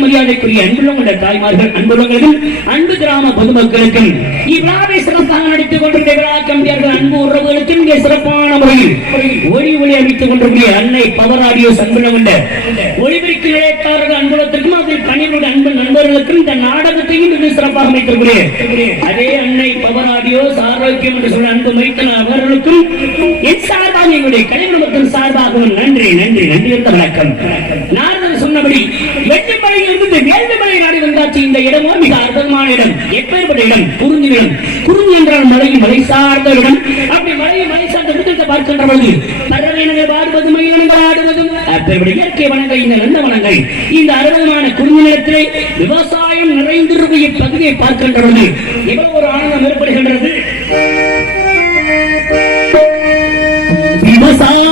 மரியாதைக்குரிய அன்புள்ள தாய்மார்கள், அன்பு கிராம பொதுமக்களுக்கும் இவ்விழாவை சிறப்பாக நடித்துக் கொண்டிருக்கிற அன்பு உறவுகளுக்கும் இங்கே சிறப்பான முறையில் ஒளி அமைத்துக் கொண்டிருக்கிற அன்னை பவர் ஆடியோ அன்புள்ள ஒளிபெருக்கு நிலையத்தாளர்கள் அன்புலத்திற்கும் அதில் பணியுடைய அன்பு நண்பர்களுக்கும் இந்த நாடகத்தையும் மிக சிறப்பாக அமைத்திருக்கிறேன். அதே அன்னை பவர் ஆடியோ ஆரோக்கியம் என்று சொல்ல அன்பு மைத்தன அவர்களுக்கும் என் சார்பாக எங்களுடைய கலைஞர் சார்பாகவும் நன்றி நன்றி நன்றி என்ற வணக்கம். நாரதர் சொன்னபடி வெள்ளிமலையில் இருந்து வேள்விமலை நாடு வந்தாச்சு. இந்த இடமோ மிக அற்புதமான இடம். எப்பேற்பட்ட இடம்? குறிஞ்சி இடம். குறிஞ்சி என்றால் மலையும் மலை சார்ந்த இடம். அப்படி மலையும் மலை சார்ந்த இடத்தை பார்க்கின்ற பொழுது பறவையினங்கள் பாடுவது மயிலினங்கள் ஆடுவதும் அப்பேற்பட்ட இயற்கை வனங்கள் இந்த நல்ல வனங்கள் இந்த அற்புதமான குறிஞ்சி நிலத்திலே விவசாயம் நிறைந்திருக்கிற பகுதியை பார்க்கின்ற பொழுது எவ்வளவு ஒரு ஆனந்தம் ஏற்படுகின்றது. விவசாயி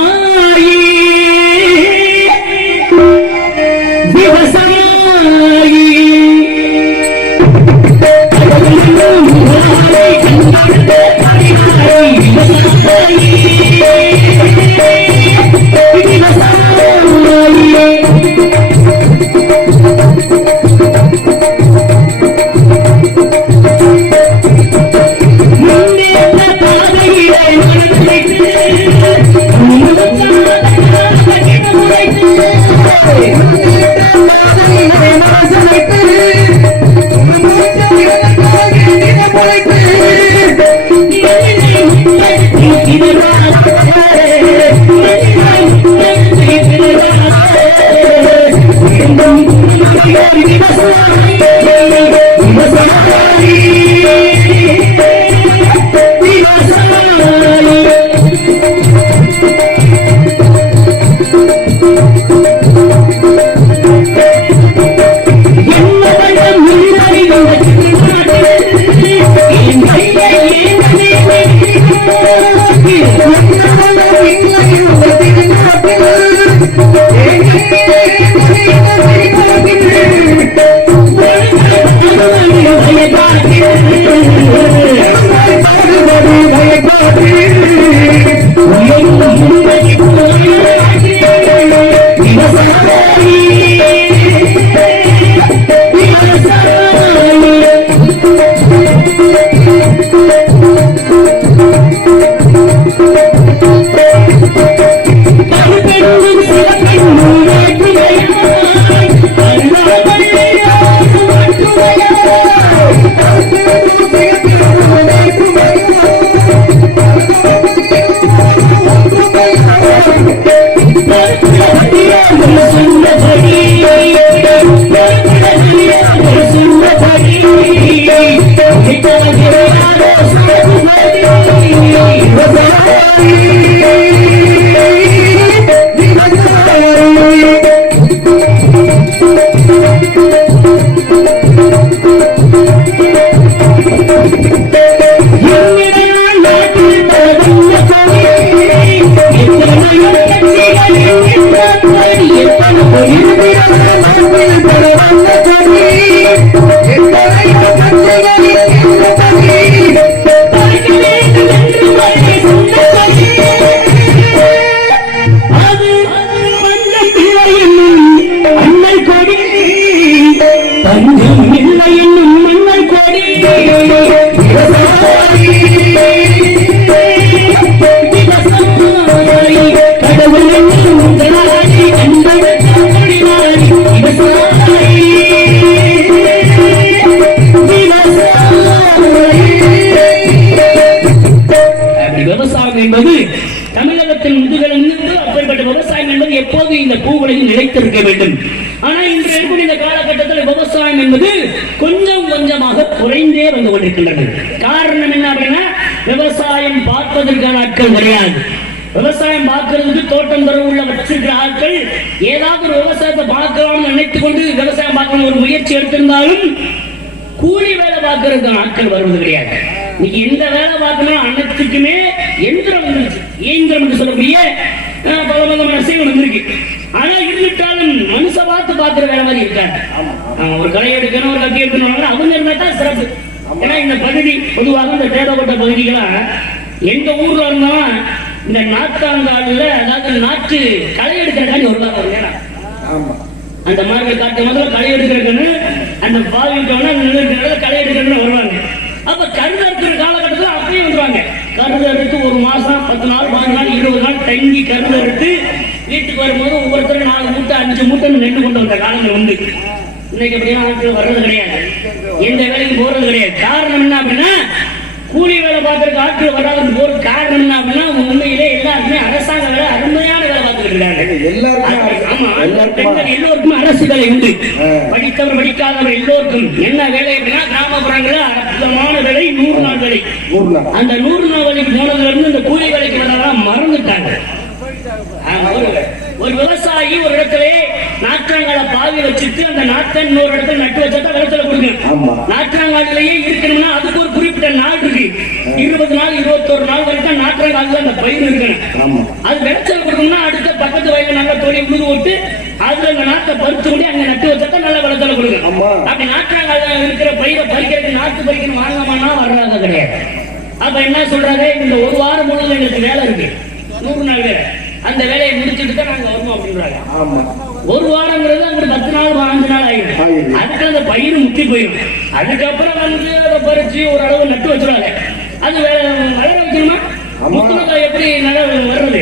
தமிழகத்தின் முதுகெலும்பு. அப்படிப்பட்ட விவசாயம் என்பது எப்போது இந்த பூவுலகில் நிலைத்திருக்க வேண்டும். ஆனால் இன்று இருக்கக்கூடிய இந்த காலகட்டத்தில் விவசாயம் என்பது கொஞ்சம் கொஞ்சமாக குறைந்தே வந்து கொண்டிருக்கின்றது. காரணம் என்ன அப்படின்னா, விவசாயம் பார்ப்பதற்கான ஆட்கள் கிடையாது. விவசாயம் பார்க்கறதுக்கு தோட்டம் தர உள்ள வச்சிருக்கிற ஆட்கள் ஏதாவது ஒரு விவசாயத்தை பார்க்கலாம் நினைத்துக் கொண்டு விவசாயம் பார்க்கணும் ஒரு முயற்சி எடுத்திருந்தாலும் கூலி வேலை பார்க்கறதுக்கு ஆட்கள் வருவது கிடையாது. இன்னைக்கு எந்த வேலை பார்க்கணும் அனைத்துக்குமே எந்திரம் வந்துருச்சு. இயந்திரம் என்று சொல்லக்கூடிய பல விதமான விஷயங்கள் வந்திருக்கு. ஆனா இருந்துட்டாலும் மனுஷ பார்க்கிற வேலை மாதிரி இருக்காங்க. ஒரு களை எடுக்கணும், ஒரு கத்தி எடுக்கணும், அவங்க இருந்தா தான் சிறப்பு. ஏன்னா இந்த பகுதி பொதுவாக இந்த தேவகோட்டை பகுதிகளாம் எங்க ஊர்ல இருந்தாலும் இந்த நாத்தாங்கால, அதாவது நாட்டு களை எடுக்கிறக்காண்டி வருவாங்க. அந்த மாதிரி காட்டு முதல்ல களை எடுக்கிறதுன்னு அந்த பாவிட்டோன்னா களை எடுக்கிறதுன்னு வருவாங்க. அப்ப கருத இருக்கிற காலகட்டத்தில் அப்படியே வந்துருவாங்க. கருத எடுத்து ஒரு மாசம் 10 நாள் 15 நாள் 20 நாள் தங்கி கருத எடுத்து வீட்டுக்கு வரும்போது ஒவ்வொருத்தரும் 4 மூட்டை 5 மூட்டை நெண்டு கொண்டு வந்த காலங்கள் உண்டு. இன்னைக்கு அப்படியே ஆட்கள் வர்றது கிடையாது, எந்த வேலைக்கு போறது கிடையாது. காரணம் என்ன அப்படின்னா, கூலி வேலை பார்க்கறதுக்கு ஆட்கள் வராது போறது காரணம் என்ன அப்படின்னா, உண்மையிலே எல்லாருமே அரசாங்க வேலை அருமையான வேலை பார்த்துட்டு இருக்காங்க. எல்லோருக்கும் அரசு வேலை உண்டு. படித்தவர் படிக்காதவர் எல்லோருக்கும் என்ன வேலை அப்படின்னா, கிராமப்புறங்கள அற்புதமான வேலை 100 நாள் வேலை. அந்த 100 நாள் வேலைக்கு போனதுல இருந்து இந்த கூலி வேலைக்கு வந்தவங்க மறந்துட்டாங்க. ஒரு விவசாயி ஒரு இடத்துல நாற்றாங்கால பாவி வச்சுட்டு அந்த நாத்தன் இன்னொரு இடத்துல நட்டு வச்சா விளைச்சல கொடுக்கணும். நாற்றாங்காலிலேயே இருக்கணும்னா அதுக்கு ஒரு குறிப்பிட்ட நாள் இருக்கு. 20 நாள் 21 நாள் வரைக்கும் நாற்றாங்கால அந்த பயிர் இருக்கணும். அது விளைச்சல் கொடுக்கணும்னா அடுத்த பக்கத்து வயல நல்லா தொழில் உழுது விட்டு அதுல அந்த நாட்டை பறிச்சு கொண்டு அங்க நட்டு வச்சா நல்ல விளைச்சல கொடுக்கணும். அப்படி நாற்றாங்கால இருக்கிற பயிரை பறிக்கிறதுக்கு நாட்டு பறிக்கணும் வாங்கமானா வர்றாங்க கிடையாது. அப்ப என்ன சொல்றாங்க, இந்த ஒரு வாரம் முழுவதும் எங்களுக்கு வேலை இருக்கு, 100 நாள் வேலை, அந்த வேலையை முடிச்சுட்டு தான் நாங்க வருவோம் அப்படின்றாங்க. ஒரு வாரங்கிறது அங்க 10 நாள் 15 நாள் ஆயிடும். அதுக்கு அந்த பயிர் முத்தி போயிடும். அதுக்கப்புறம் வந்து அதை பறிச்சு ஒரு அளவு நட்டு வச்சுருவாங்க. அது வளர வைக்கணுமா? முத்துன எப்படி வர்றது?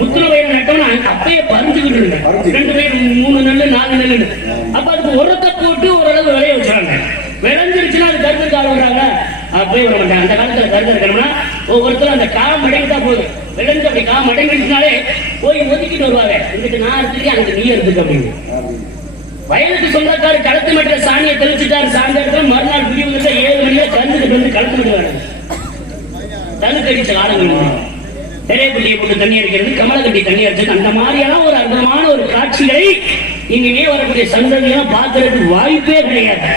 முத்துன பயிர் நட்டோம்னா அப்பயே பறிஞ்சுக்கிட்டு இருங்க. 2 பயிர் 3 நெல் 4 நெல். அப்ப அதுக்கு உரத்தை போட்டு ஓரளவு விளைய வச்சுறாங்க. விளைஞ்சிருச்சுன்னா அது கருத்து கால் வர்றாங்க அப்பயே வர மாட்டாங்க. அந்த காலத்துல கருத்து இருக்கணும்னா ஒவ்வொருத்தரும் அந்த காலம் அடங்கிட்டா போதும். விளைஞ்சு அப்படி காலம் அடங்கிடுச்சுனாலே போய் ஒதுக்கிட்டு வருவாங்க. இதுக்கு நான் இருக்கு அங்க நீ இருக்கு அப்படின்னு. வயலுக்கு சொந்தக்காரு களத்து மற்ற சாணியை தெளிச்சுட்டாரு. சாயந்தரத்துல மறுநாள் பிடி வந்து 7 மணியில கருந்துட்டு வந்து களத்து மட்டும் தனுக்கடிச்ச காலங்கள் பெரியப்பள்ளியை போட்டு தண்ணி அடிக்கிறது, கமலை கட்டி தண்ணி அடிச்சது, அந்த மாதிரியெல்லாம் ஒரு அற்புதமான ஒரு காட்சிகளை இங்கே வரக்கூடிய சந்ததியெல்லாம் பார்க்கறதுக்கு வாய்ப்பே கிடையாது.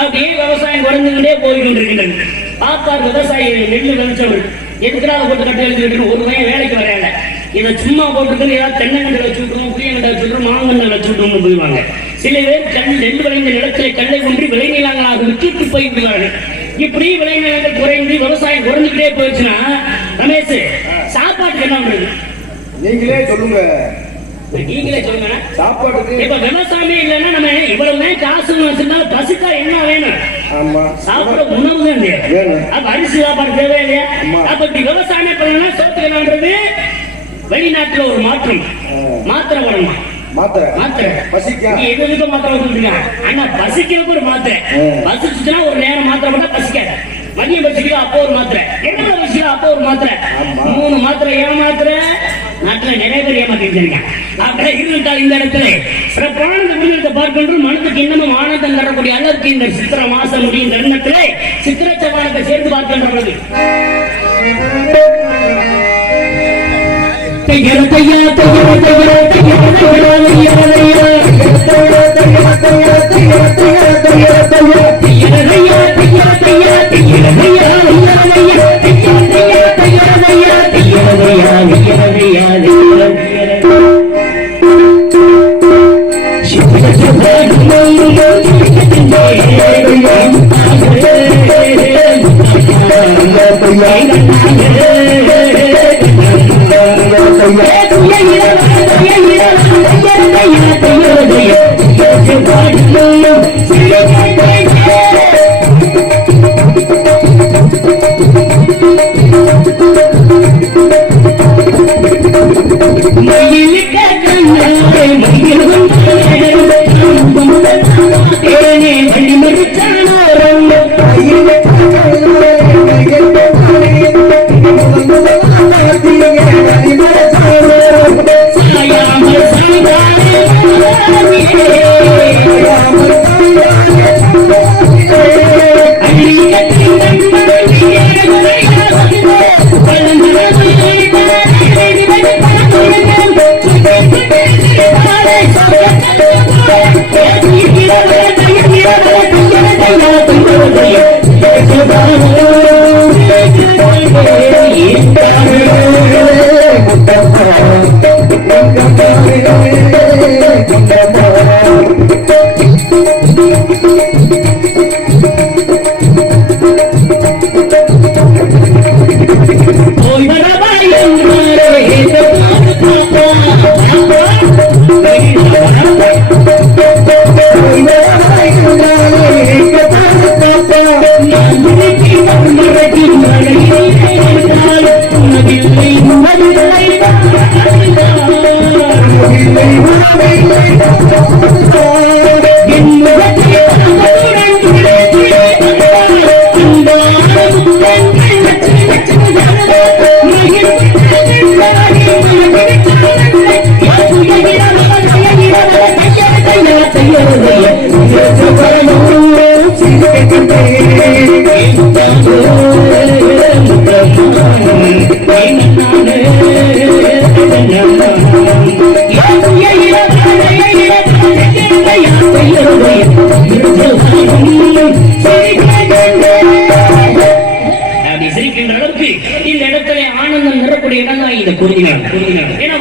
அப்படியே விவசாயம் குறைந்துகிட்டே போய் கொண்டிருக்கின்றது. பார்த்தார் விவசாயி நெல் விளைச்சவர் எதுக்குறாக போட்டு கட்டி எழுதிட்டு ஒரு பையன் வேலைக்கு வரையாங்க. இதை சும்மா போட்டுட்டு ஏதாவது தென்னங்கண்டை வச்சு விட்டுருவோம், புளியங்கண்டை வச்சு விட்டுருவோம், மாங்கண்டை வச்சு விட்டுருவோம்னு போயிடுவாங்க. சில பேர் நெல் விளைந்த நிலத்திலே கல்லை கொண்டு விளைநிலங்களாக விட்டுட்டு போய்விடுவார்கள். இப்படி விளைநிலங்கள் குறைந்து விவசாயம் குறைஞ்சுக்கிட்டே போயிடுச்சுன்னா ரமேஷ் சாப்பாட்டுக்கு அதுக்கு என்ன பண்றது? நீங்களே சொல்லுங்க. நீங்களே சொல்லுங்க. சாப்பாட்டுக்கு இப்ப விவசாயமே இல்லைன்னா நம்ம இவ்வளவு காசு வச்சிருந்தாலும் பசுக்கா என்ன வேணும்? ஆமா, சாப்பிட உணவு தான் வேணும். அப்ப அரிசி சாப்பாடு தேவை இல்லையா? அப்ப இப்படி விவசாயமே பண்ணா சோத்துக்கலான்றது வெளிநாட்டுல ஒரு மாற்றம். மாத்திரை போடணும். மாத்திரை பசிக்க எதுக்கு மாத்திரை சொல்றீங்க? ஆனா பசிக்கிறதுக்கு ஒரு மாத்திரை. பசிச்சுன்னா ஒரு நேரம் மாத்திரை போட்டா பசிக்காது. மதியம் பசிக்கிறோம் அப்போ ஒரு மாத்திரை, என்ன பசிக்கிறோம் அப்போ ஒரு மாத்திரை. 3 மாத்திரை. ஏன் மாத்திரை? நாட்டுல நிறைய பேர் ஏமாத்திருக்காங்க. அப்படியே இருந்தால் இந்த இடத்துல சிறப்பான விருந்தத்தை பார்க்கின்ற மனதுக்கு இன்னமும் ஆனந்தம் தரக்கூடிய அளவுக்கு இந்த சித்திரை மாசம் முடியும் தருணத்திலே சித்திரை சவானத்தை சேர்ந்து பார்க்கின்ற பொழுது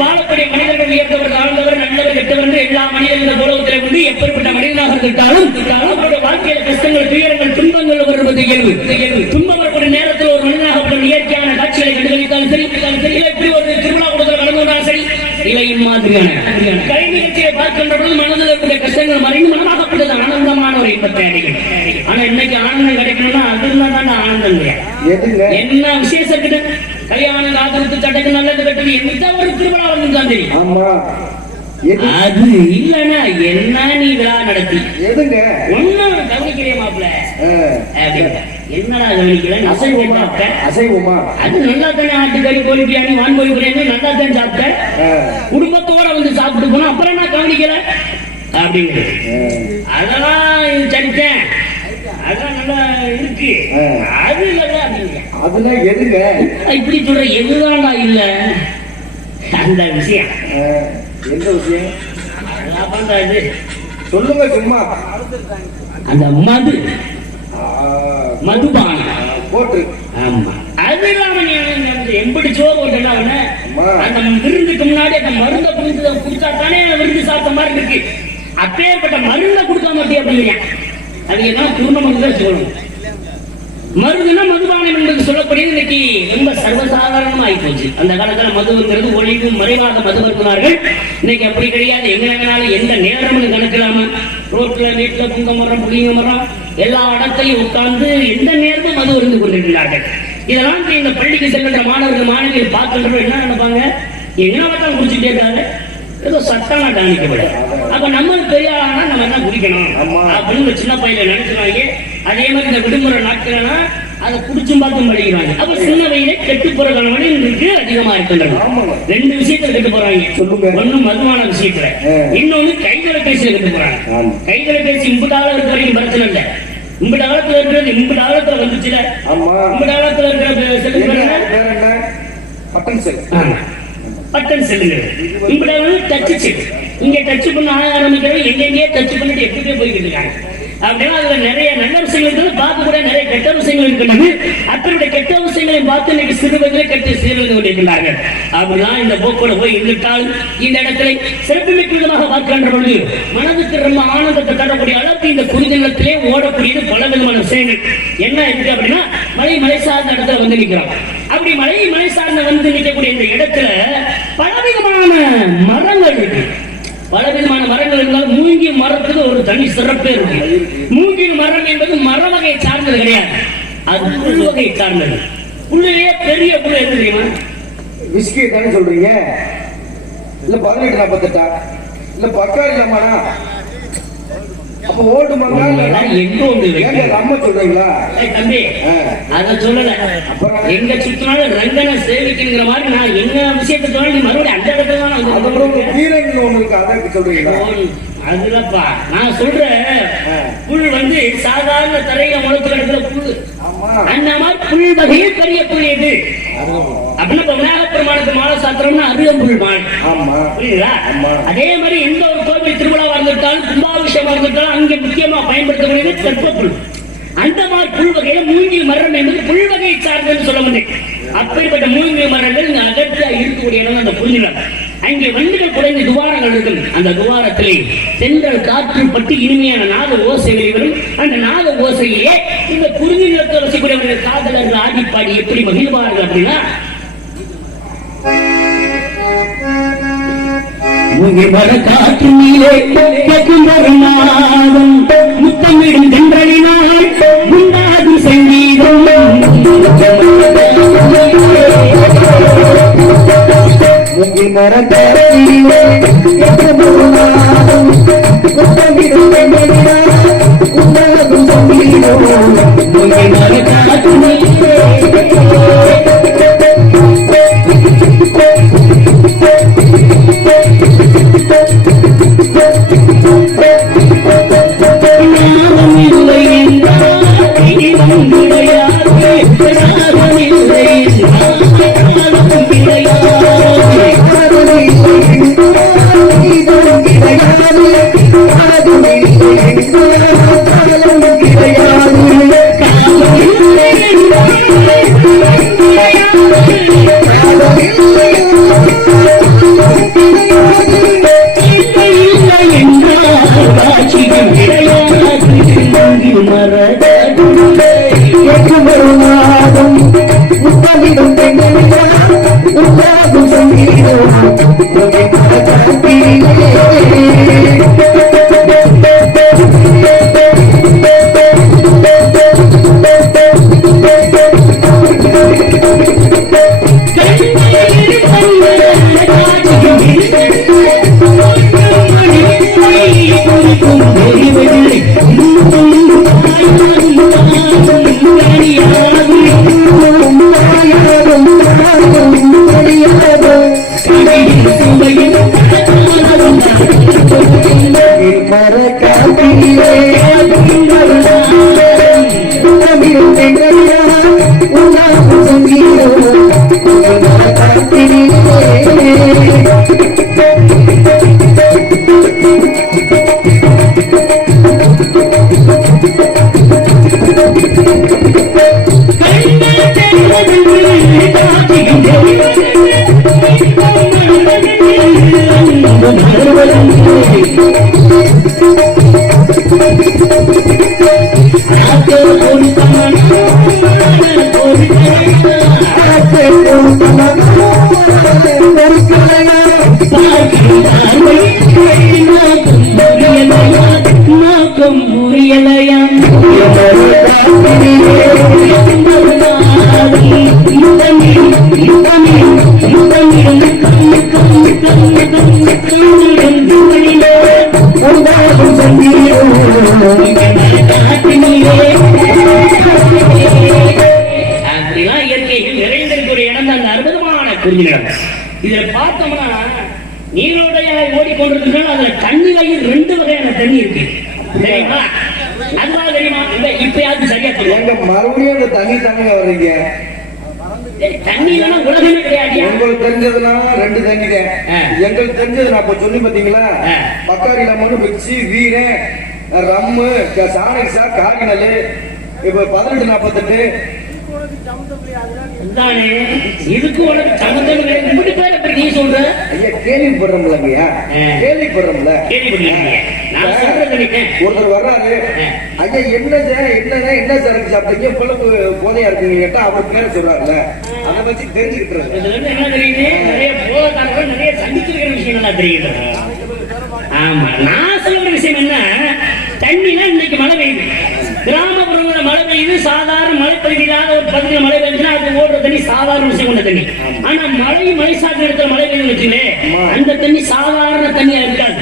வாழக்கூடிய மனிதர்கள் உயர்ந்தவர் தாழ்ந்தவர் நல்லவர் கெட்டவர் என்று எல்லா மனிதர்கள் உலகத்தில் வந்து எப்படிப்பட்ட மனிதனாக இருந்தாலும் அவருடைய வாழ்க்கையில கஷ்டங்கள் துயரங்கள் துன்பங்கள் வருவது இயல்பு. துன்பம் வரக்கூடிய நேரத்தில் ஒரு மனிதனாக இயற்கையான காட்சிகளை கண்டுகளித்தாலும் சரி, இல்லை இப்படி ஒரு திருவிழா கூடத்தில் கலந்து கொண்டாலும் சரி, இல்லை இம்மாதிரியான கலை நிகழ்ச்சியை பார்க்கின்ற பொழுது மனதில் இருக்கிற கஷ்டங்கள் மறைந்து மனமாகப்பட்டது ஆனந்தமான ஒரு இன்பத்தை அடையும். ஆனா இன்னைக்கு ஆனந்தம் கிடைக்கணும்னா அது இருந்தா ஆனந்தம் கிடையாது. என்ன விசேஷம் கிட்ட கல்யாணம் காதலுக்கு சட்டைக்கு நல்லது கட்டுது எந்த ஒரு திருவிழா வந்து தெரியும். அது இல்லன்னா என்ன நீ விழா நடத்தி ஒன்னும் கவனிக்கிறே மாப்பிள்ள என்னடா கவனிக்கல அசைவமா அது நல்லா தானே ஆட்டுக்கறி கோழி பிரியாணி வான்கோழி பிரியாணி நல்லா தான் சாப்பிட்டேன் குடும்பத்தோட வந்து சாப்பிட்டு போனோம் அப்புறம் நான் கவனிக்கல அப்படிங்கிறது அதெல்லாம் சரித்தேன் அதெல்லாம் நல்லா இருக்கு அது இல்ல அதெல்லாம் எதுங்க இப்படி சொல்ற எதுதான்டா இல்ல அந்த விஷயம் எந்த விஷயம் சொல்லுங்க சும்மா அந்த மதுபானம் போட்டு ஆமா அது இல்லாம எப்படி சோறு போட்டா அந்த விருந்துக்கு முன்னாடி அந்த மருந்தை குடிச்சா தானே விருந்து சாப்பிட்ட மாதிரி இருக்கு அப்பேற்பட்ட மருந்தை கொடுக்க மாட்டேன் அப்படிங்க அது என்ன பூர்ண மருந்து சொல்லணும் மருதுனா மதுபானம் என்பது சொல்லக்கூடியது இன்னைக்கு ரொம்ப சர்வசாதாரணமா ஆயிப்போச்சு. அந்த காலத்துல மதுங்கிறது ஒளிவு மறைவாக மது வருத்தினார்கள். இன்னைக்கு அப்படி கிடையாது. எங்க வேணாலும் எந்த நேரம்னு கணக்கில்லாம ரோட்ல வீட்டுல புங்க மரம் புளிங்க மரம் எல்லா இடத்தையும் உட்கார்ந்து எந்த நேரமும் மது இருந்து கொண்டிருக்கிறார்கள். இதெல்லாம் இந்த பள்ளிக்கு செல்கின்ற மாணவர்கள் மாணவிகள் பார்க்கின்றோம் என்ன நினைப்பாங்க, எங்க பார்த்தாலும் குடிச்சுட்டே இருக்காங்க, ஏதோ சட்டமா காணிக்கப்பட. அப்ப நம்ம பெரிய ஆனா நம்ம தான் குடிக்கணும் அப்படின்னு சின்ன பையனை நினைச்சுவாங்க. அதே மாதிரி இந்த விடுமுறை நாட்கள்னா அதை குடிச்சும் பார்த்தும் படிக்கிறாங்க. அப்ப சின்ன வயதிலே கெட்டு போற கணவனே இருக்கு அதிகமா இருக்கின்றது. ரெண்டு விஷயத்துல கெட்டு போறாங்க. ஒண்ணு மதுவான விஷயத்துல, இன்னொன்னு கைத்தொலைபேசியில கெட்டு போறாங்க. கைத்தொலைபேசி இம்புட்டால இருக்க வரைக்கும் பிரச்சனை இல்லை. இம்புட்ட காலத்துல இருக்கிறது இம்புட்ட காலத்துல வந்துச்சுல. இம்புட்ட காலத்துல இருக்கிற பட்டன் செல்லுங்கள். இப்படி டச் செல் இங்க டச் பண்ண ஆரம்பிக்கிறது, எங்கெங்கே டச் பண்ணிட்டு எப்படி போய்கிட்டு இருக்காங்க. அப்படின்னா அதுல நிறைய நல்ல விஷயங்கள் இருக்கிறது, பார்க்க கூட நிறைய கெட்ட விஷயங்கள் இருக்கின்றது. அப்படிப்பட்ட கெட்ட விஷயங்களை பார்த்து இன்னைக்கு சிறுவர்களே கெட்டு சீர்ந்து கொண்டிருக்கிறார்கள். அப்படிலாம் இந்த போக்கோட போய் இருந்துட்டால் இந்த இடத்துல சிறப்புமிக்க விதமாக பார்க்கின்ற பொழுது மனதுக்கு ரொம்ப ஆனந்தத்தை தரக்கூடிய அளவுக்கு இந்த குறுநிலத்திலே ஓடக்கூடியது பல விதமான விஷயங்கள் என்ன இருக்கு அப்படின்னா, மலை சார்ந்த இடத்துல வந்து நிற்கிறோம். அப்படி மலை சார்ந்த வந்து நிற்கக்கூடிய இந்த இடத்துல பலவிதமான மரங்கள் இருக்கு. பலவிதமான மரங்கள் இருந்தாலும் மூங்கில் மரத்துக்கு ஒரு தனி சிறப்பே இருக்கு. மூங்கில் மரம் என்பது மர வகை சார்ந்தது கிடையாது, அது புல் வகை சார்ந்தது. புல்லையே பெரிய புல் எது தெரியுமா? விஸ்கி தானே சொல்றீங்க? இல்ல 1848 இல்ல பக்காரி லம்மானா? அப்ப ஓல்டு மங்கா எங்க ஒன்று அம்மா சொல்றீங்களா? தம்பி அத சொல்லல. எங்க சுத்தினாலும் ரங்கனை சேவிக்கிற மாதிரி நான் எங்க விஷயத்தை சொல்ல, நீ மறுபடியும் அந்த இடத்துல தான் வீரன் ஒண்ணு இருக்கு, அதை சொல்றீங்களா? அதுலப்பா நான் சொல்றேன். புல் வந்து சாதாரண தரையில முளைச்சு கிடக்கிற புல், அந்த மாதிரி புல் வகையில் பெரிய புல் எது அப்படின்னா விநாயகப்பெருமானுக்கு மாலை சாத்திரம்னா அருகம்புல் மாலை. புரியுங்களா? அதே மாதிரி எந்த ஒரு கோவில் திருவிழாவா இருந்திருந்தாலும் கும்பாபிஷேகமா இருந்திருந்தாலும் அங்கே முக்கியமா பயன்படுத்தக்கூடியது தெப்பப்புல். அந்த மாதிரி புல் வகையில மூங்கில் மரம் என்பது புல் வகை சார்ந்ததுன்னு சொல்ல வந்தேன். அப்படிப்பட்ட மூங்கில் மரங்கள் இங்க அகற்றியா இருக்கக்கூடிய அந்த புல்நிலம். அங்கே வண்டுகள் குறைந்த துவாரங்கள் இருக்கும். அந்த துவாரத்திலே சென்றல் காற்று பட்டு இனிமையான நாத ஓசைகளை வரும். அந்த நாத ஓசையிலே இந்த குறுநிலத்தை வசிக்கூடியவர்கள் காதலர்கள் ஆடிப்பாடி எப்படி மகிழ்வார்கள் அப்படின்னா, மர காற்று நீலே நாதம் முத்தமிடும் தென்றலினால் முந்தாது சங்கீதம். இதுல பார்த்தோம்னா நீரோடைய ஓடிக்கொண்டிருக்கிறால் அதுல தண்ணி வகையில் 2 வகையான தண்ணி இருக்கு தெரியுமா? அதுவா தெரியுமா? இப்ப யாருக்கு சரியா தெரியும்? எங்க மறுபடியும் அந்த தண்ணி தானங்க வர்றீங்க? தண்ணி இல்லைன்னா உலகமே கிடையாது. உங்களுக்கு தெரிஞ்சதுலாம் 2 தண்ணி தான். எங்களுக்கு தெரிஞ்சது நான் இப்ப சொல்லி பாத்தீங்களா? பக்காரி லெமன், மிக்சி, வீரன், ரம்மு, சாணக்ஸா, காகினல், இப்ப 1848 தானே. இதுக்கு உனக்கு சம்பந்தம் கிடையாது. இப்படி பேர் எப்படி நீ சொல்ற? ஐயா கேள்விப்படுறோம்ல ஐயா, கேள்விப்படுறோம்ல. கேள்விப்பட்டீங்க? நான் சொல்றது நினைக்கிறேன். ஒருத்தர் வர்றாரு, ஐயா என்ன சரக்கு சாப்பிட்டீங்க, இவ்வளவு போதையா இருக்குன்னு கேட்டா அவர் பேரை சொல்றாருல, அதை வச்சு தெரிஞ்சுக்கிட்டு இதுல இருந்து என்ன தெரியுது? நிறைய போதாதாரர்கள் நிறைய சந்திச்சிருக்கிற விஷயம் நல்லா தெரியுது. ஆமா, நான் சொல்ற விஷயம் என்ன, தண்ணினா இன்னைக்கு மழை பெய்யுது, கிராமப்புறங்கள மழை பெய்யுது, சாதாரண மழைப்பகுதியிலாத ஒரு பகுதியில் மழை பெய்யுதுன்னா அது ஓடுற தண்ணி சாதாரண விஷயம் கொண்ட தண்ணி. ஆனா மழை சார்ந்த இடத்துல மழை பெய்யுது வச்சுலே, அந்த தண்ணி சாதாரண தண்ணியா இருக்காது.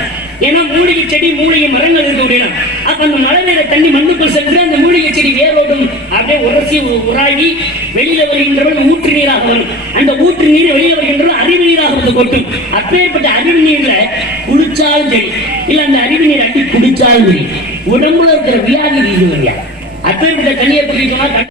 ஏன்னா மூலிகை செடி, மூலிகை மரங்கள் இருக்க முடியலாம். அப்ப அந்த மழை நீர தண்ணி மண்ணுக்குள் சென்று அந்த மூலிகை செடி வேரோடும் அப்படியே உரசி உராகி வெளியில வருகின்றவன் ஊற்று நீராக வரும். அந்த ஊற்று நீர் வெளியில வருகின்றவன் அறிவு நீராக வந்து கொட்டும். அப்பேற்பட்ட அறிவு நீர்ல குளிச்சாலும் சரி, இல்ல அந்த அறிவு நீர் அடி குடிச்சாலும் சரி, உடம்புல இருக்கிற வியாதி நீங்க அப்பேற்பட்ட தண்ணியை குடிக்கணும்.